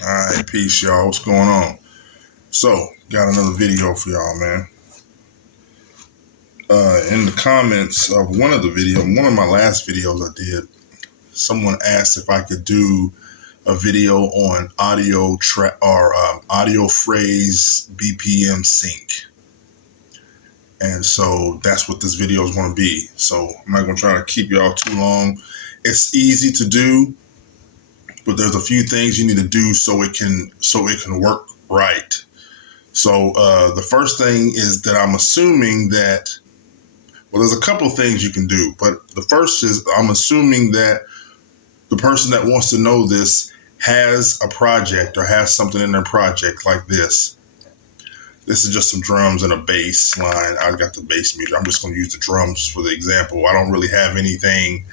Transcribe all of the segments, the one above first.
Alright, peace, y'all. What's going on? So, got another video for y'all, man. In the comments of one of my last videos I did, someone asked if I could do a video on AudioPhrase BPM SYNC. And so that's what this video is going to be. So I'm not going to try to keep y'all too long. It's easy to do, but there's a few things you need to do so it can work right. So the first thing is that I'm assuming that, well, there's a couple things you can do, but the first is I'm assuming that the person that wants to know this has a project or has something in their project like this. This is just some drums and a bass line. I got the bass meter. I'm just going to use the drums for the example. I don't really have anything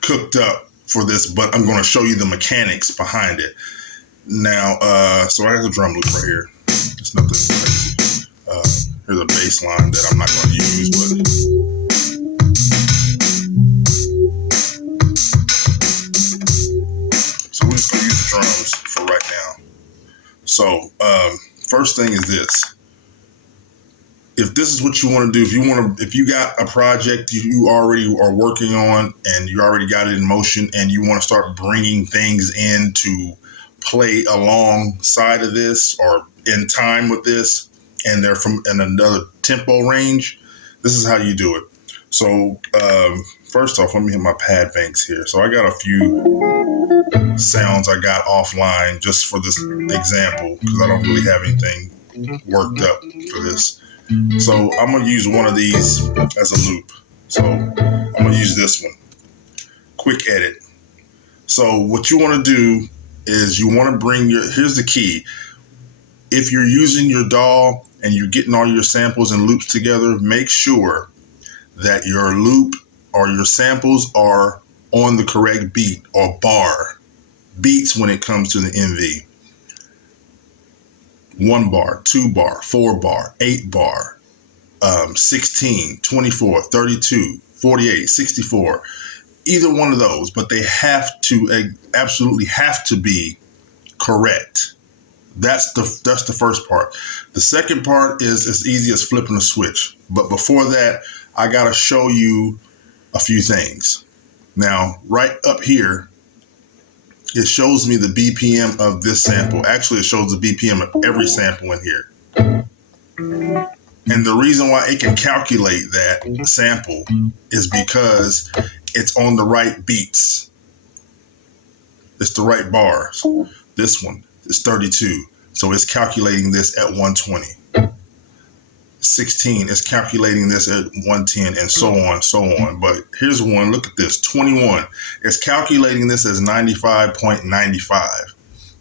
cooked up for this, but I'm going to show you the mechanics behind it. Now, so I have the drum loop right here. It's nothing crazy. Here's a bass line that I'm not going to use, but so we're just going to use the drums for right now. So, first thing is this. If this is what you want to do, if you got a project you already are working on and you already got it in motion and you want to start bringing things in to play alongside of this or in time with this, and they're from in another tempo range, this is how you do it. So first off, let me hit my pad banks here. So I got a few sounds I got offline just for this example because I don't really have anything worked up for this. So I'm going to use one of these as a loop. So I'm going to use this one. Quick edit. So what you want to do is you want to bring here's the key. If you're using your DAW and you're getting all your samples and loops together, make sure that your loop or your samples are on the correct beat or bar. Beats when it comes to the MV. 1 bar, 2 bar, 4 bar, 8 bar, 16, 24, 32, 48, 64. Either one of those, but they have to absolutely have to be correct. That's the first part. The second part is as easy as flipping a switch. But before that, I got to show you a few things. Now, right up here, it shows me the BPM of this sample. Actually, it shows the BPM of every sample in here. And the reason why it can calculate that sample is because it's on the right beats. It's the right bars. This one is 32. So it's calculating this at 120. 16 is calculating this at 110 and so on. But here's one. Look at this. 21 is calculating this as 95.95.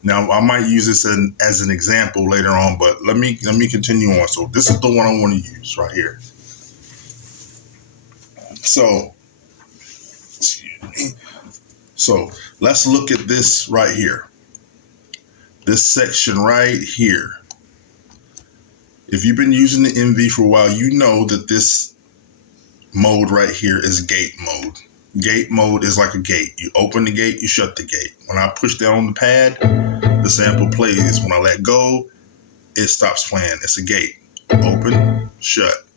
Now, I might use this as an example later on, but let me continue on. So this is the one I want to use right here. So let's look at this right here. This section right here. If you've been using the MV for a while, you know that this mode right here is gate mode. Gate mode is like a gate. You open the gate, you shut the gate. When I push down on the pad, the sample plays. When I let go, it stops playing. It's a gate. Open, shut.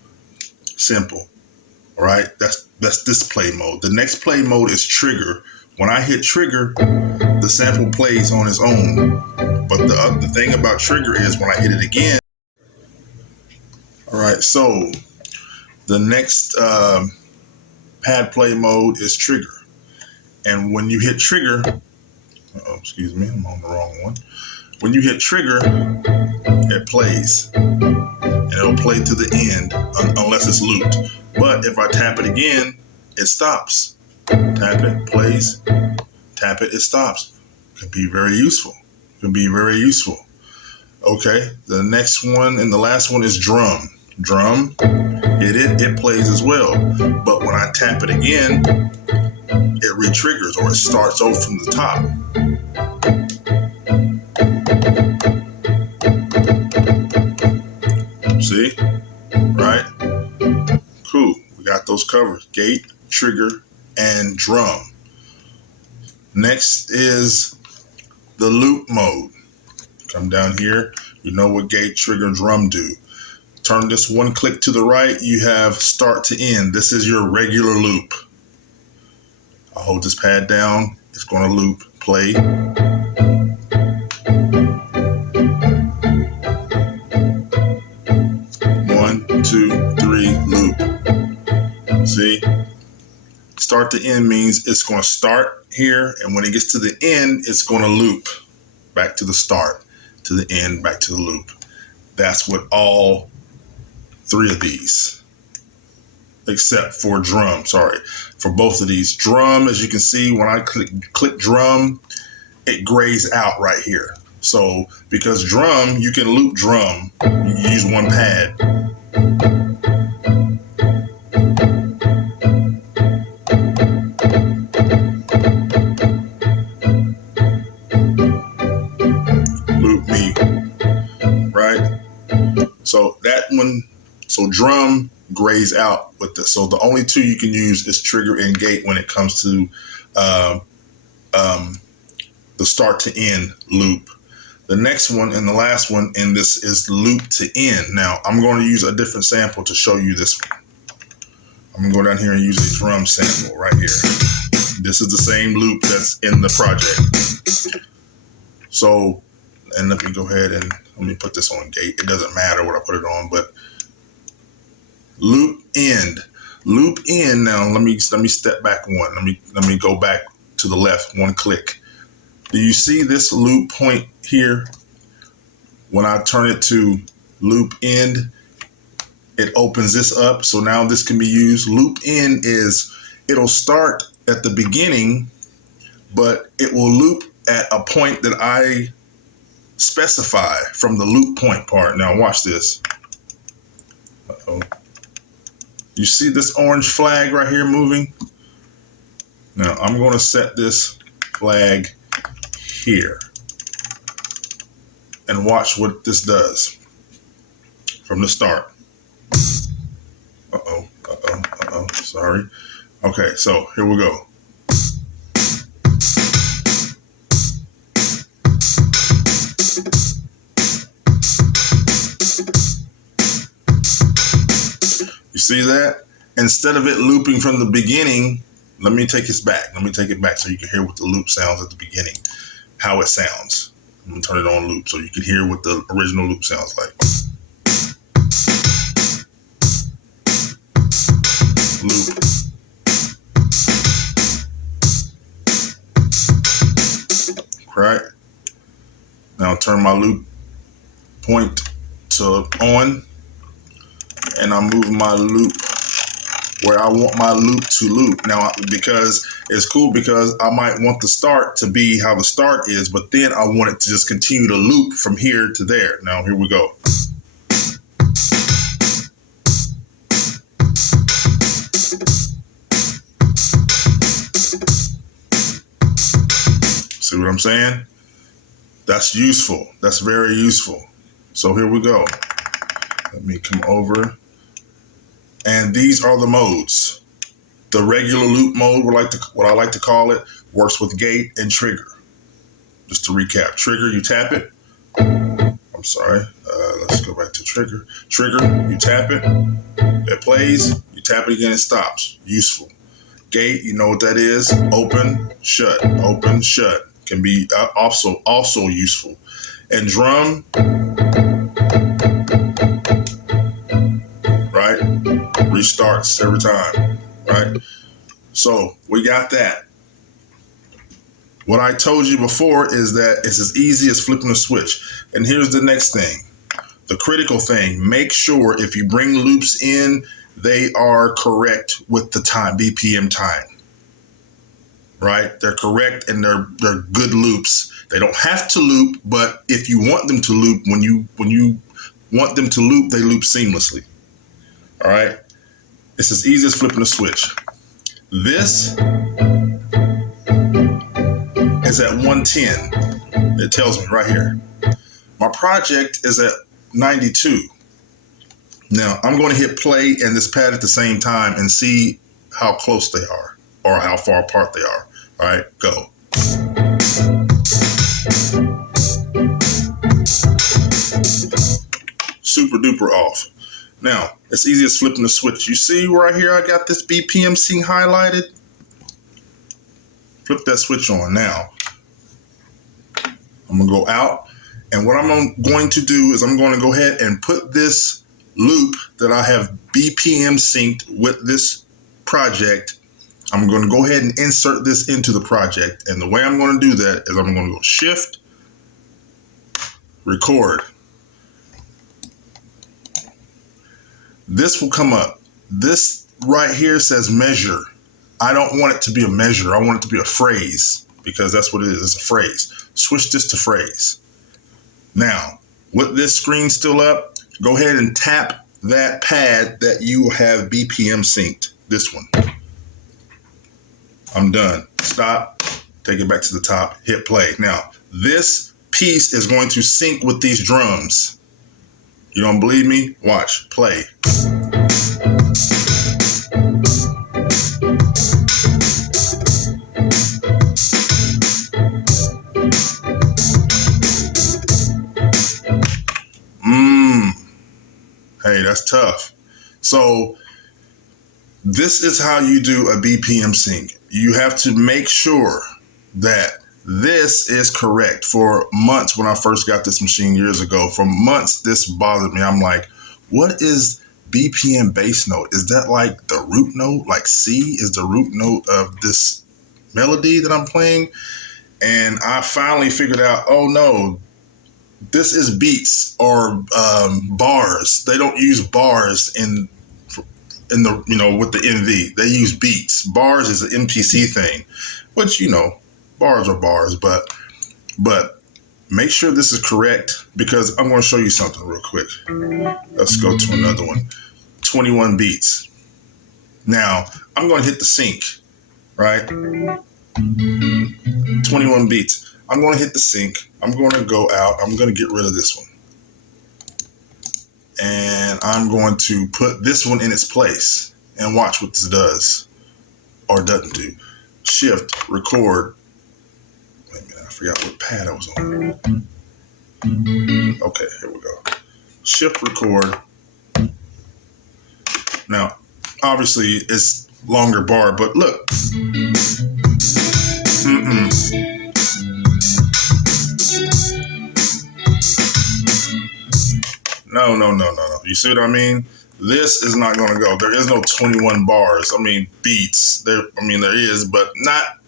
Simple. All right, that's this play mode. The next play mode is trigger. When I hit trigger, the sample plays on its own. But the thing about trigger is when I hit it again. All right, so the next pad play mode is trigger. And when you hit trigger, excuse me, I'm on the wrong one. When you hit trigger, it plays. And it'll play to the end unless it's looped. But if I tap it again, it stops. Tap it, plays. Tap it, it stops. Can be very useful. Okay, the next one and the last one is drum. Drum, hit it, it plays as well. But when I tap it again, it re-triggers or it starts over from the top. See? Right? Cool. We got those covered. Gate, trigger, and drum. Next is the loop mode. Come down here, you know what gate, trigger, drum do. Turn this one click to the right, you have start to end. This is your regular loop. I'll hold this pad down, it's going to loop, play. 1, 2, 3, loop. See? Start to end means it's going to start here, and when it gets to the end, it's going to loop back to the start, to the end, back to the loop. That's what all three of these, except for drum, sorry. For both of these. Drum, as you can see, when I click drum, it grays out right here. So because drum, you can loop drum, you use one pad. Loop me, right? So that one, so drum grays out with this. So the only two you can use is trigger and gate when it comes to the start to end loop. The next one and the last one in this is loop to end. Now I'm going to use a different sample to show you this one. I'm gonna go down here and use a drum sample right here. This is the same loop that's in the project. So, and let me go ahead and let me put this on gate. It doesn't matter what I put it on, but loop end. Loop end. Now let me step back one. Let me go back to the left one click. Do you see this loop point here? When I turn it to loop end, it opens this up. So now this can be used. Loop end is, it'll start at the beginning, but it will loop at a point that I specify from the loop point part. Now watch this. Uh-oh. You see this orange flag right here moving? Now I'm going to set this flag here and watch what this does from the start. Sorry. Okay, so here we go. You see that? Instead of it looping from the beginning, let me take it back. Let me take it back so you can hear what the loop sounds at the beginning, how it sounds. I'm gonna turn it on loop so you can hear what the original loop sounds like. Loop. Right. Now turn my loop point to on, and I'm moving my loop where I want my loop to loop. Now, because it's cool, because I might want the start to be how the start is, but then I want it to just continue to loop from here to there. Now, here we go. See what I'm saying? That's useful. That's very useful. So here we go. Let me come over. And these are the modes. The regular loop mode, what I like to call it, works with gate and trigger. Just to recap, trigger, you tap it. I'm sorry. Let's go back to trigger. Trigger, you tap it. It plays. You tap it again, it stops. Useful. Gate, you know what that is. Open, shut. Open, shut. Can be also useful. And drum, right? Restarts every time, right? So we got that. What I told you before is that it's as easy as flipping a switch. And here's the next thing, the critical thing. Make sure if you bring loops in, they are correct with the time, BPM time. Right? They're correct and they're good loops. They don't have to loop, but if you want them to loop, when you want them to loop, they loop seamlessly. All right? It's as easy as flipping a switch. This is at 110. It tells me right here. My project is at 92. Now I'm going to hit play and this pad at the same time and see how close they are or how far apart they are. All right, go. Super duper off. Now, it's easy as flipping the switch. You see right here, I got this BPM sync highlighted. Flip that switch on. Now, I'm gonna go out, and what I'm going to do is I'm going to go ahead and put this loop that I have BPM synced with this project. I'm going to go ahead and insert this into the project, and the way I'm going to do that is I'm going to go Shift, Record. This will come up. This right here says measure. I don't want it to be a measure. I want it to be a phrase, because that's what it is. It's a phrase. Switch this to phrase. Now, with this screen still up, go ahead and tap that pad that you have BPM synced. This one. I'm done. Stop. Take it back to the top. Hit play. Now, this piece is going to sync with these drums. You don't believe me? Watch. Play. Hey, that's tough. So this is how you do a BPM sync. You have to make sure that this is correct. For months, when I first got this machine years ago, for months this bothered me. I'm like, what is BPM bass note? Is that like the root note? Like C is the root note of this melody that I'm playing? And I finally figured out, oh no, this is beats or bars. They don't use bars in the, you know, with the NV. They use beats. Bars is an MPC thing, which, you know, bars are bars, but make sure this is correct, because I'm going to show you something real quick. Let's go to another one. 21 beats. Now, I'm going to hit the sync, right? 21 beats. I'm going to hit the sync. I'm going to go out. I'm going to get rid of this one. And I'm going to put this one in its place and watch what this does or doesn't do. Shift, record. Wait a minute, I forgot what pad I was on. Okay, here we go. Shift, record. Now, obviously, it's longer bar, but look. No. You see what I mean? This is not going to go. There is no 21 bars. I mean, beats. There is, but not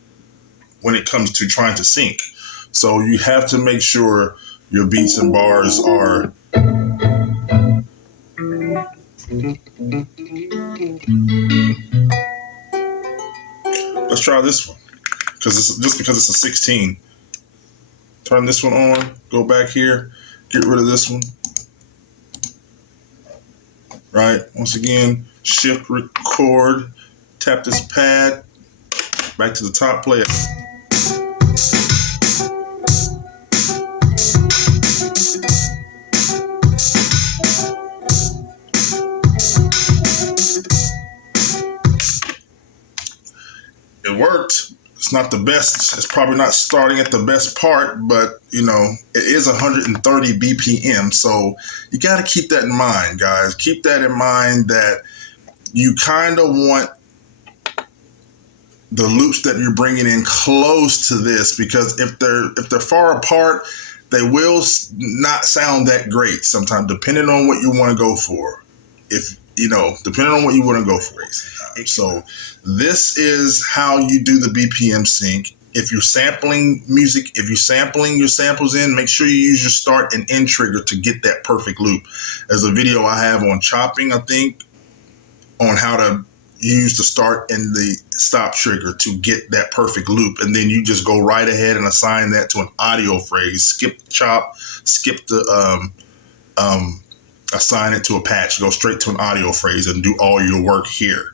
when it comes to trying to sync. So you have to make sure your beats and bars are. Let's try this one, because it's a 16. Turn this one on. Go back here. Get rid of this one. Right, once again, shift, record, tap this pad, back to the top, play it. It worked. It's not the best. It's probably not starting at the best part, but, you know, it is 130 BPM. So you got to keep that in mind, guys. Keep that in mind, that you kind of want the loops that you're bringing in close to this, because if they're far apart, they will not sound that great sometimes, depending on what you want to go for. Depending on what you want to go for. So this is how you do the BPM sync. If you're sampling music, if you're sampling your samples in, make sure you use your start and end trigger to get that perfect loop. There's a video I have on chopping, I think, on how to use the start and the stop trigger to get that perfect loop. And then you just go right ahead and assign that to an audio phrase. Skip the chop, skip the assign it to a patch, go straight to an audio phrase and do all your work here.